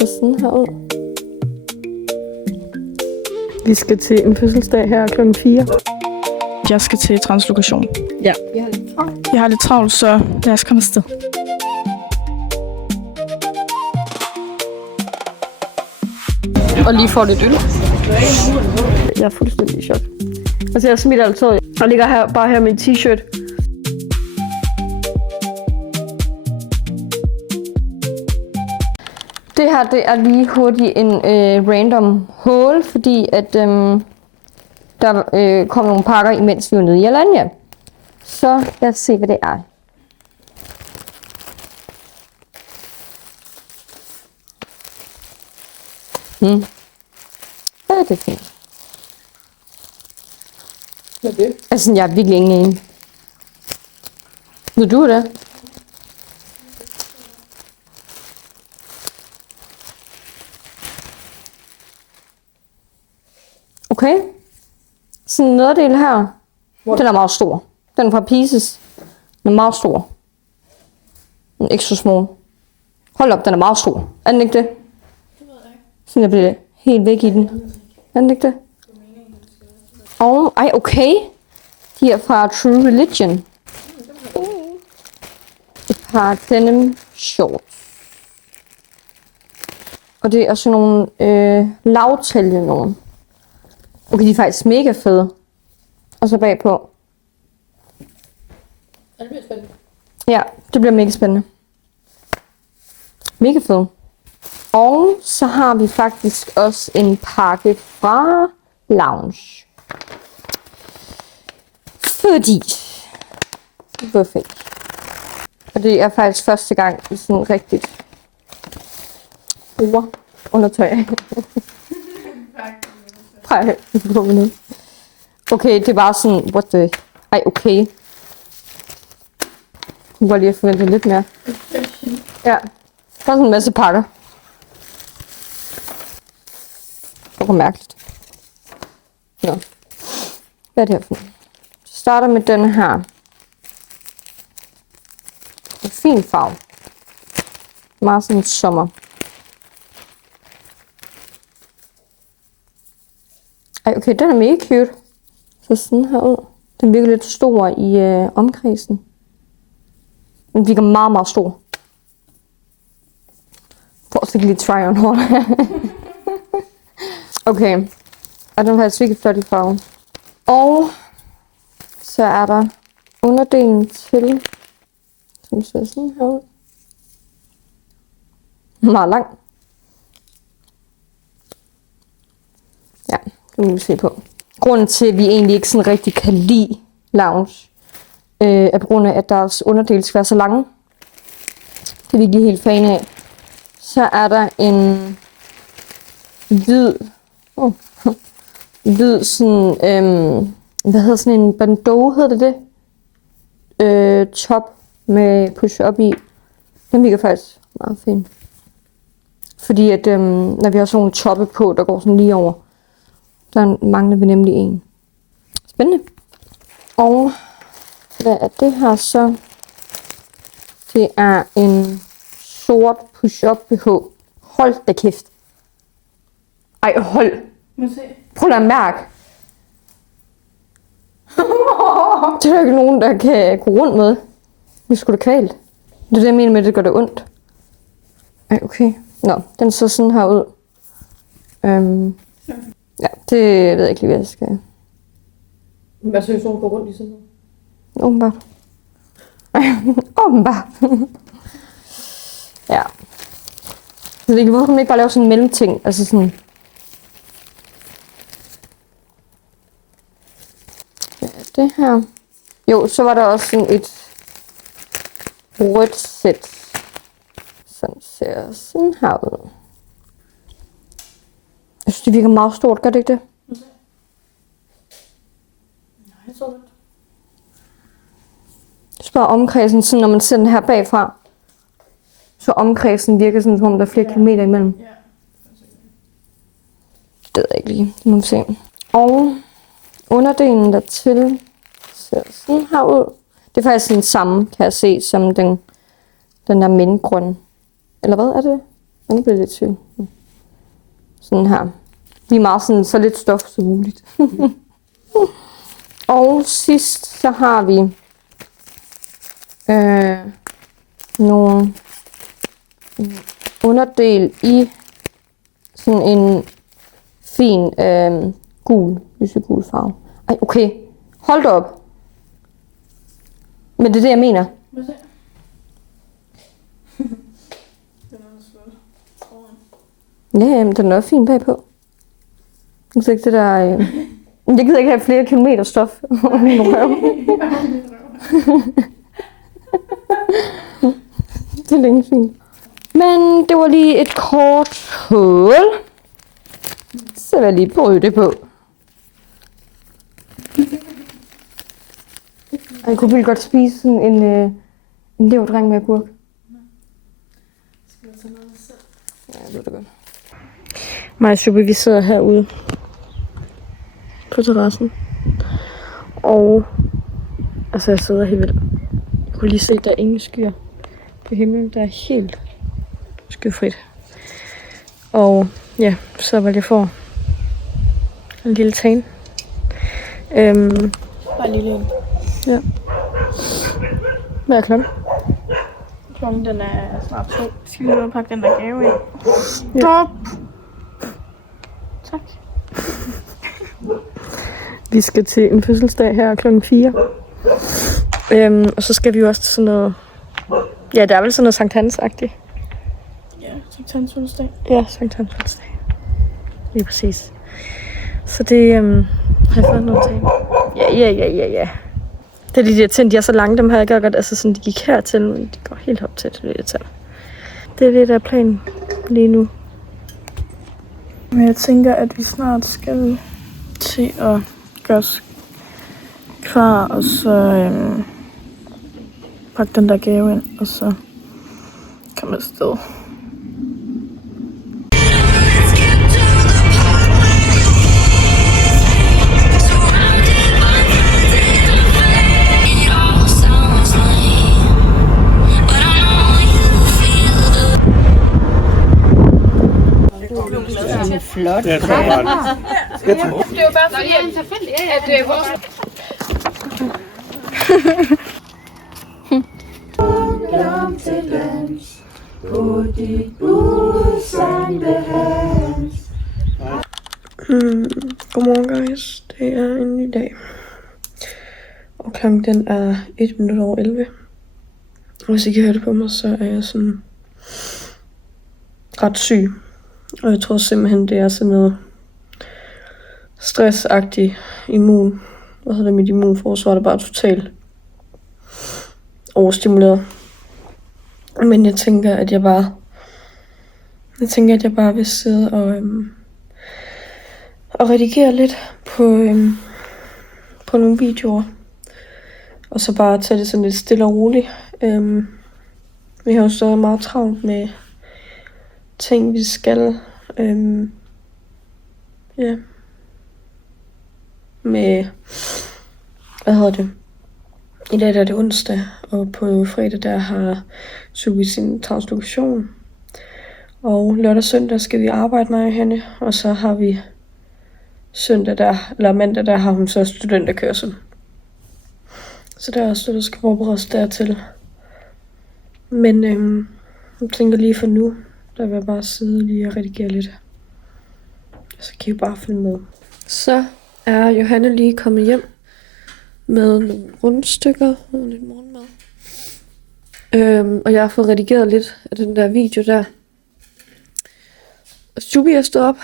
Så sådan her ud. Vi skal til en fødselsdag her klokken 4. Jeg skal til translokation. Ja. Jeg har lidt travlt, så lad os komme afsted. Og lige får lidt øl. Jeg er fuldstændig i chok. Altså jeg smitter alt tøjet. Og ligger her, bare her med en t-shirt. Det her, det er lige hurtigt en random haul, fordi at der kom nogle pakker, imens vi var nede i Alanya. Så lad os se, hvad det er. Hvad er det fint? Hvad er det? Altså, jeg er virkelig ingen enig. Ved du det? Okay. Sådan en nederdel her. Den er meget stor. Den er fra Pieces. Den er meget stor. Den er extra small. Hold op, den er meget stor. Er den ikke det? Sådan jeg bliver helt væk i den. Er den ikke det? Ej, okay. De er fra True Religion. Et par denim shorts. Og det er sådan nogle lavtalje nogen. Okay, de er faktisk mega fede. Og så bagpå. Det bliver spændende. Ja, det bliver mega spændende. Mega fed. Og så har vi faktisk også en pakke fra Lounge. Fordi. Hvorfor ikke? Og det er faktisk første gang i sådan rigtigt undertøj. Okay, det er bare sådan, what the... Ej, okay. Jeg kunne lige forvente lidt mere. Ja, der er sådan en masse pakker. Det var mærkeligt. Nå. Hvad er det her for? Så starter med den her. En fin farve. Meget sådan sommer. Ej, okay, den er mega cute. Så sådan her ud. Den virker lidt stor i omkredsen. Den virker meget, meget stor. Prøv at lige try on hold. Okay. Og den er faktisk virkelig flot i farven. Og så er der underdelen til, som ser sådan her ud. Meget lang. Ja, det må vi se på. Grunden til, at vi egentlig ikke sådan rigtig kan lide Lounge, er på grund af, at deres underdel skal være så lange. Det er vi ikke helt fan af. Så er der en hvid, hvid sådan, hvad hedder sådan en bandeau, hedder det det? Top med push-up i. Den virker faktisk meget fin. Fordi at, når vi har sådan nogle toppe på, der går sådan lige over, der mangler vi nemlig en. Spændende. Og hvad er det her så? Det er en sort push-up BH. Hold da kæft. Ej, hold. Prøv at mærke. Det er der ikke nogen, der kan gå rundt med. Det er sgu da kvalt. Det er det, jeg mener med, at det gør det ondt. Ej, okay. Nå, den så sådan her ud. Ja, det ved jeg ikke lige, hvad jeg skal. Hvad synes du, hun går rundt i sådan noget? Åbenbart. Åbenbart. Ja. Jeg ved ikke, hvorfor man ikke bare laver sådan en mellemting. Altså sådan... Hvad er det her? Jo, så var der også sådan et rødt sæt. Sådan ser sådan her ud. Jeg synes, det virker meget stort. Gør det ikke det? Nej, så lidt. Spørg omkredsen, sådan når man ser den her bagfra. Så omkredsen virker sådan, som om der er flere kilometer imellem. Ja. Det ved jeg ikke lige. Det må vi se. Og underdelen dertil ser sådan her ud. Det er faktisk den samme, kan jeg se, som den der mintgrønne. Eller hvad er det? Nu bliver det lidt tynd. Sådan her. Lige meget sådan, så lidt stof som muligt. Og sidst, så har vi nogle underdel i sådan en fin lysegul farve. Ej, okay. Hold da op. Men det er det, jeg mener. Hvad så? Ja, men den er også fin bagpå. Jeg gider ikke det der... Jeg gider ikke have flere kilometer stof over min røv. Det er længe fint. Men det var lige et kort hul. Så vil jeg lige bryde det på. Jeg kunne virkelig godt spise sådan en leverdreng med agurk. Skal jeg tage noget selv? Ja, jeg ved det godt. Mig og Subi, vi sidder herude på terrassen. Og altså, jeg sidder helt vildt. Jeg kunne lige se, at der er ingen skyer på himlen. Der er helt skyfrit. Og ja, så var det for en lille tan. Bare en lille en. Ja. Hvad er klokken? Klokken den er snart 2. Skal vi nu pakke den der gave ind? Ja. Stop! Tak. Vi skal til en fødselsdag her klokken 4. Og så skal vi jo også til sådan noget... Ja, der er vel sådan noget Sankt Hans-agtigt. Ja, Sankt Hans fødselsdag. Ja, Sankt Hans fødselsdag. Lige præcis. Så det har jeg fået noget til. Ja. Det er de der ting, de er så lange, dem har jeg ikke godt. Altså sådan, de gik hertil, men de går helt op til det til. Det er det, der er planen lige nu. Men jeg tænker, at vi snart skal til at gøre os klar, og så pakke den der gave ind, og så kan man afsted. Flot. Ja, det er Det er jo bare fordi, at det er vores... Godmorgen guys, det er en ny dag. Og klokken den er 1 minut over 11. Og hvis I kan høre det på mig, så er jeg sådan ret syg. Og jeg tror simpelthen, det er sådan noget stressagtigt immun. Hvad hedder det, mit immunforsvar, der bare totalt overstimuleret. Men jeg tænker, at jeg bare vil sidde og redigere lidt på nogle videoer. Og så bare tage det sådan lidt stille og roligt. Vi har jo stadig meget travlt med ting, vi skal. Ja. Med, hvad hedder det? I dag er det onsdag, og på fredag der har Subi sin translokation. Og lørdag og søndag skal vi arbejde med hende, og så har vi mandag der har hun så studenterkørsel. Så der er også det, der skal forberedes dertil. Men jeg tænker lige for nu, der vil jeg bare sidde lige og redigere lidt. Så kan I bare følge med. Så er Johanne lige kommet hjem med nogle rundstykker og lidt morgenmad. Og jeg har fået redigeret lidt af den der video der. Og Subi er stået op.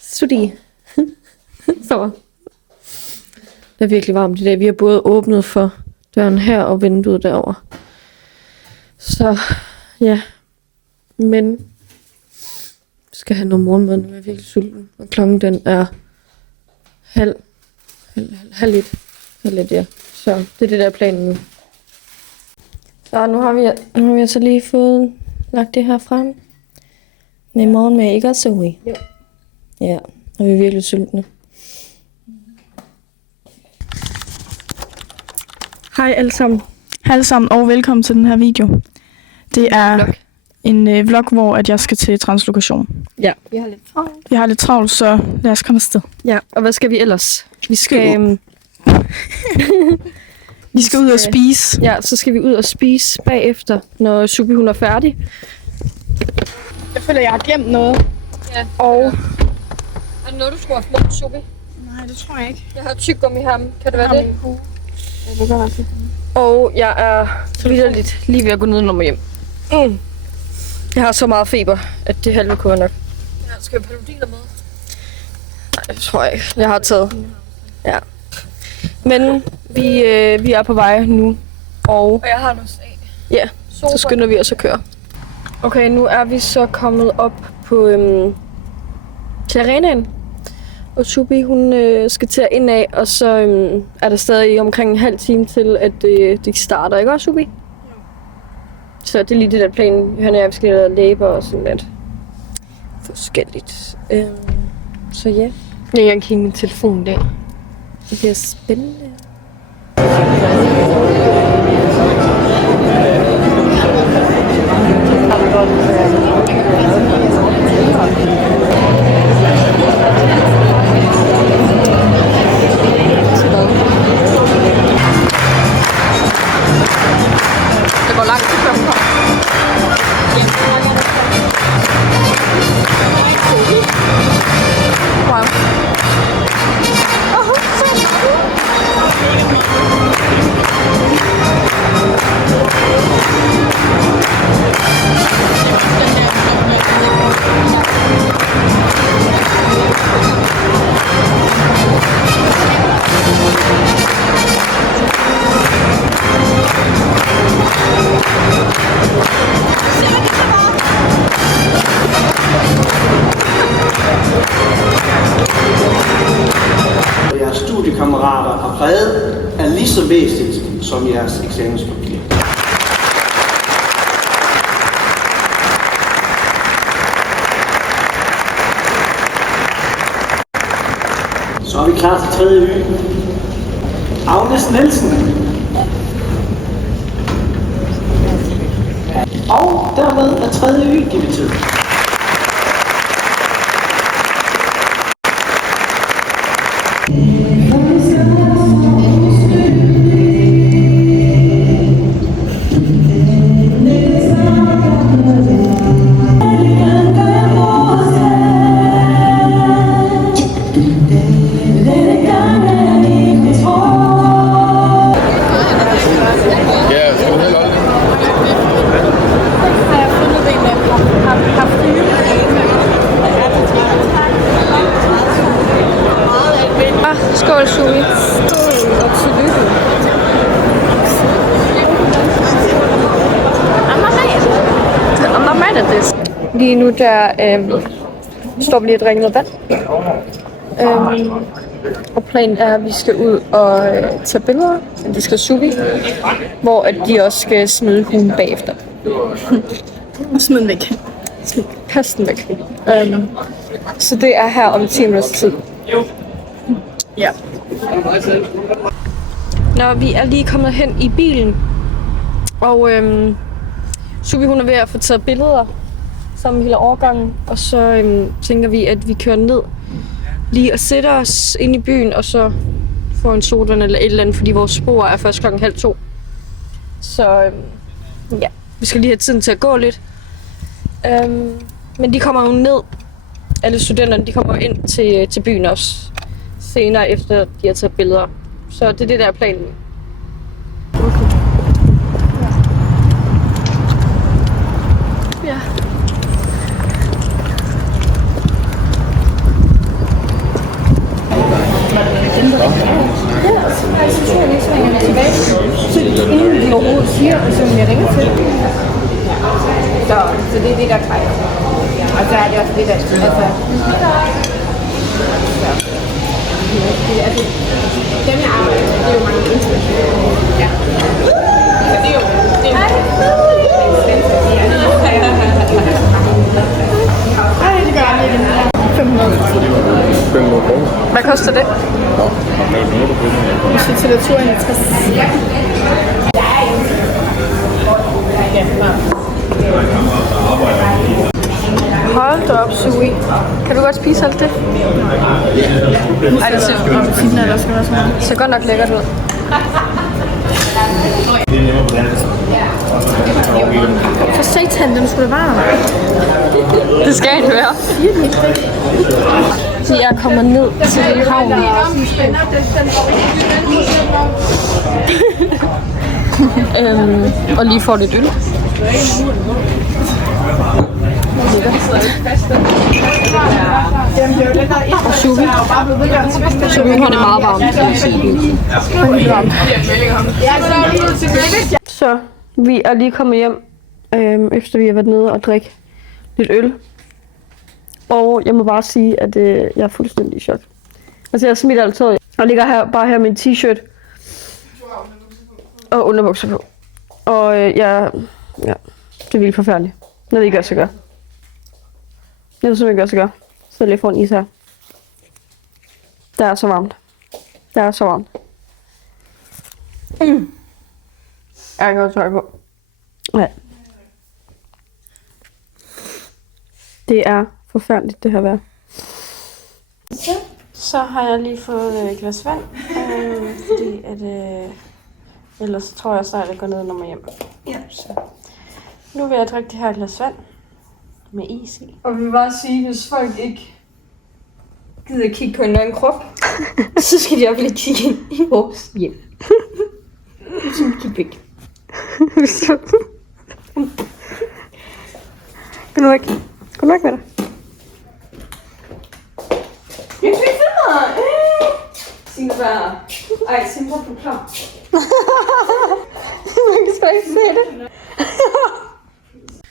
Sudi. Så. Det er virkelig varmt i dag. Vi har både åbnet for døren her og vinduet derover. Så ja. Men skal have noget morgenmad, nu er jeg virkelig sulten. Og klokken den er halv lidt, ja. Så det er det der planen nu. Så nu har vi altså lige fået lagt det her frem. Det er morgen med ikke også Zoe. Jo. Ja, og vi er virkelig sultne. Hej alle sammen. Hej alle sammen, og velkommen til den her video. Det er en vlog, hvor at jeg skal til translokation. Ja. Vi har lidt travlt. Vi har lidt travlt, så lad os komme afsted. Ja, og hvad skal vi ellers? Vi skal... Vi skal ud og spise. Ja, så skal vi ud og spise bagefter, når Subi hun er færdig. Jeg føler, jeg har glemt noget. Ja. Og... Er det noget, du skulle have glemt, Subi? Nej, det tror jeg ikke. Jeg har tyggegummi i ham. Kan det være det? Ja, det gør altså. Og jeg er vitterligt lige ved at gå ned og hjem. Jeg har så meget feber, at det halve kunne nok. Ja, skal vi Panodil med? Nej, det tror jeg ikke. Jeg har taget. Ja. Men vi er på vej nu. Og jeg har noget af. ja, så skynder vi os at køre. Okay, nu er vi så kommet op på til arenaen. Og Subi, hun skal til at ind af, og så er der stadig omkring en halv time til, at det starter. Ikke også, Subi? Så det er lige det der plan. Han og jeg skal lave læber og sådan lidt forskelligt. Så ja. Jeg kan kigge min telefon der. Det bliver spændende. Det går langt til 5 år. Wow. Jeres studiekammerater og fred er lige så væsentligt som jeres eksamenspapirer. Så er vi klar til tredje Y. Agnes Nielsen. Og dermed er tredje Y divideret. Skål, Subi. Skål og tillykke. I'm mad at this. Lige nu der står vi lige og drikker noget vand. Og planen er, at vi skal ud og tage billeder. Det skal Subi, hvor at de også skal smide hunden bagefter. Smid den væk. Pas den væk. Så det er her om 10 minutters tid. Ja. Når vi er lige kommet hen i bilen, og Subi hun er ved at få taget billeder sammen hele årgangen, og så tænker vi, at vi kører ned lige og sætter os ind i byen, og så får en soda eller et eller andet, fordi vores spor er først 1:30. Så ja, vi skal lige have tiden til at gå lidt. Men de kommer jo ned, alle studenterne, de kommer ind til byen også senere, efter de har taget billeder. Så det er det, der er planen. Ja. Inden vi overhovedet siger, som jeg ringer til. Så det er det, der trækker. Og så er det også det, der... Altså, dem jeg arbejder med, det er jo mange internationale. Ja. Så det er jo... Det gør jeg lige. 500. Hvad koster det? Hvis vi til turen i 60. Ja, sui. Kan du godt spise alt det? Ej, det ser Fint, der skal være sådan noget. så godt nok lækkert ud. For satan, den skulle da varme. Det skal ikke være. Så jeg kommer ned til havnen. Og lige får lidt øl. Og Subi. Subi har det meget varmt, så vil sige. Så vi er lige kommet hjem, efter vi har været nede og drikke lidt øl. Og jeg må bare sige, at jeg er fuldstændig i chok. Altså jeg smitter alt tøjet. Og ligger her, bare her med en t-shirt. Og underbukser på. Og ja, det er vildt forfærdeligt. Jeg ved ikke, hvad jeg skal gøre. Jeg ved simpelthen ikke, hvad jeg skal gøre. Så jeg får en is her. Der er så varmt. Der er så varmt. Jeg kan også tøj på. Ja. Det er forfærdeligt, det her vejr. Så har jeg lige fået et glas vand, fordi at, ellers tror jeg snart, at jeg går ned og nummer hjem. Ja. Så nu vil jeg drikke det her glas vand med is i. Og vi vil bare sige, hvis folk ikke gider kigge på en nøgen krop, så skal de også lige kigge ind i vores hjem. Som kigge væk. Gå nu væk. Gå nu væk med dig. Jeg kan ikke finde mig. Signe bare. Ej, Signe, hvor er du klar? Man kan sgu ikke se det.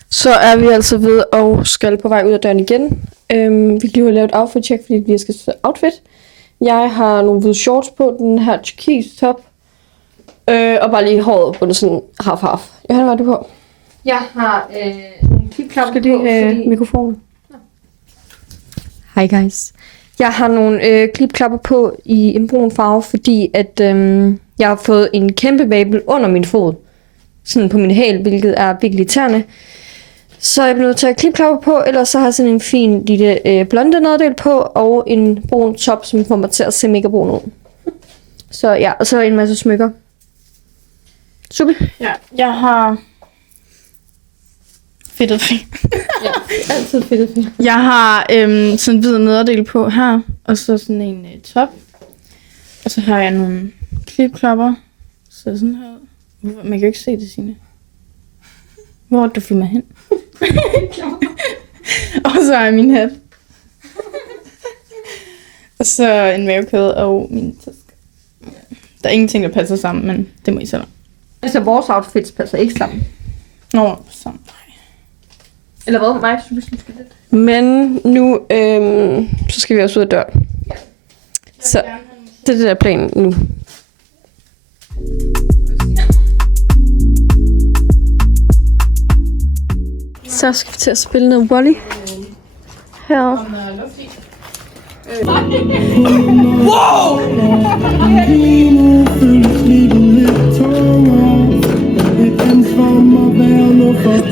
Så er vi altså ved at skal på vej ud af døren igen. Vi kan lige have lavet outfit check, fordi vi skal se outfit. Jeg har nogle hvide shorts på, den her turkis top. Og bare lige håret bundet sådan half. Johanna, hvad er du på? Jeg har nogle klipklapper på, fordi mikrofonen. Hej guys. Jeg har nogle klipklapper på i en brun farve, fordi at jeg har fået en kæmpe vabel under min fod. Sådan på min hæl, hvilket er virkelig irriterende. Så jeg bliver nødt til at have klipklapper på, ellers så har jeg sådan en fin lille blonde neddel på, og en brun top, som får mig til at se mega brun ud. Så ja, og så en masse smykker. Super. Ja, jeg har fedtet. Ja, altid fedt. Jeg har sådan en hvid nederdel på her, og så sådan en top. Og så har jeg nogle klipklapper. Så sådan her. Man kan jo ikke se det, Signe. Hvor er du filmer hen? Og så har jeg min hat. Og så en mavekæde og min taske. Der er ingenting, der passer sammen, men det må I selv. Altså vores outfits passer ikke sammen. Nå, sammen. Eller hvad? Nej, synes jeg skal det. Men nu, så skal vi også ud af døren. Så det er det der plan nu. Så skal vi til at spille noget volley. Her.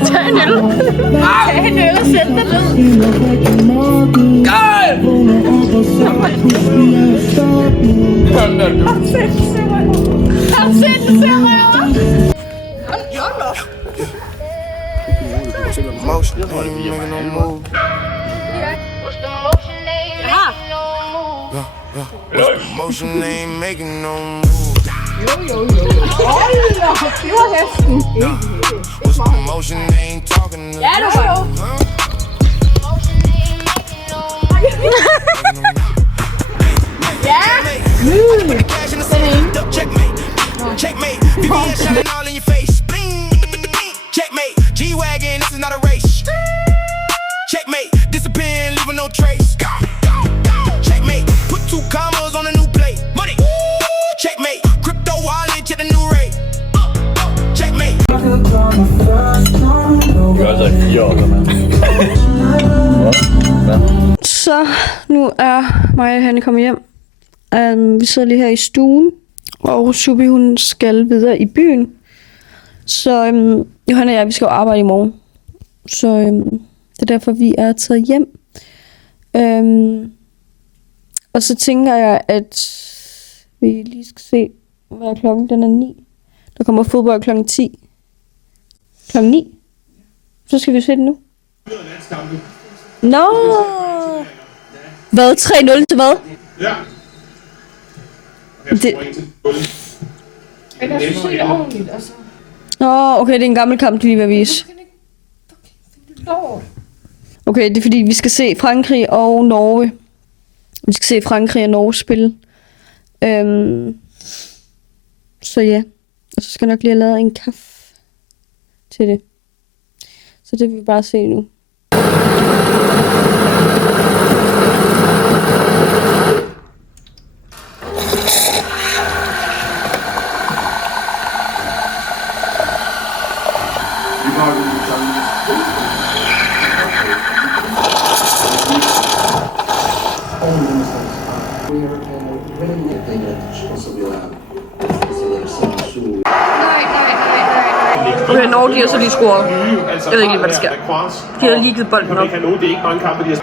Tag en øl. Tag en øl og sæt dig ned. Han sæt dig over. Motion ain't making no move. What's the motion ain't making no move. What's the motion ain't talking to Checkmate. VVS shining all in your face. Checkmate. G-Wagon, this is not a race. Checkmate. Disappear and leave no trace. Checkmate. Put 2 commas on a new plate. Money. Checkmate. Crypto wallet to the new rate. Checkmate. Så nu er mig og Hanne kommet hjem. Vi sidder lige her i stuen, og Subi hun skal videre i byen. Så Johanna og jeg, vi skal jo arbejde i morgen. Så det er derfor, vi er taget hjem. Og så tænker jeg, at vi lige skal se, hvad er klokken? Den er 9. Der kommer fodbold klokken 10. Klokken 9. Så skal vi se det nu. Nå! Hvad? 3-0 til hvad? Ja. Det... Men jeg synes det er ordentligt, altså. Nå, okay, det er en gammel kamp, de lige vil vise. Okay, det er fordi, vi skal se Frankrig og Norge. Vi skal se Frankrig og Norge spille. Så ja. Og så skal jeg nok lige have lavet en kaffe til det. Så det vil vi bare se nu. Okay, Norge, de har så lige scoret. Jeg ved ikke lige, hvad der sker. De har lige givet bolden op. Det er ikke mange kampe, de har